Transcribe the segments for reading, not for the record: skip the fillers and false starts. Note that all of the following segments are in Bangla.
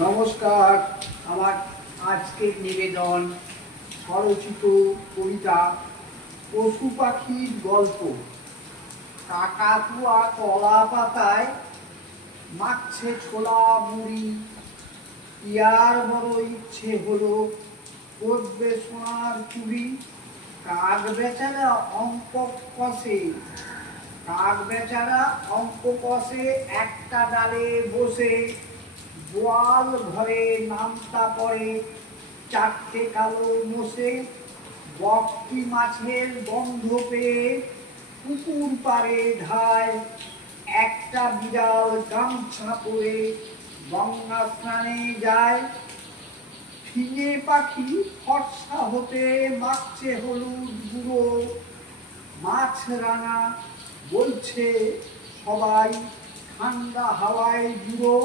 নমস্কার। আমার আজকের নিবেদন স্বরচিত কবিতা পশু পাখির গল্প। কাকাতুয়া কলা পাতায় মাখছে ছোলা মুড়ি, ইয়ার বড় ইচ্ছে হলো করবে সোনার চুড়ি। কাক বেচারা অঙ্ক কষে কাক বেচারা অঙ্ক কষে একটা ডালে বসে, গোয়াল ঘরে নামতা পড়ে চারটে কালো মোষে। বকটি মাছের গন্ধ পেয়ে পুকুর পাড়ে ধায়, একটা বিড়াল গামছা পরে গঙ্গা স্নানে যায়। ফিঙে পাখি ফর্সা হতে মাখছে হলুদ গুঁড়ো, মাছ রাঙা বলছে সবাই ঠান্ডা হাওয়ায় জুড়ো।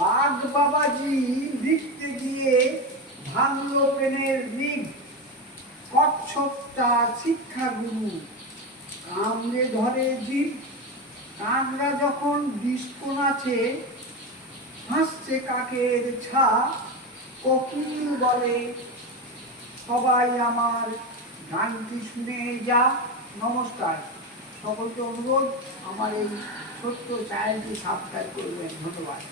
বাঘ বাবাজি লিখতে গিয়ে ভাঙলো পেনের দিক, কচ্ছপটা শিক্ষাগুরু কামড়ে ধরে জিভ। কাকড়া যখন ডিস্কো নাচে হাসছে কাকের ছা, কোকিল বলে সবাই আমার গানটি শুনে যা। নমস্কার, সকলকে অনুরোধ আমার এই ছোট্ট চ্যানেলটি সাবস্ক্রাইব করবেন। ধন্যবাদ।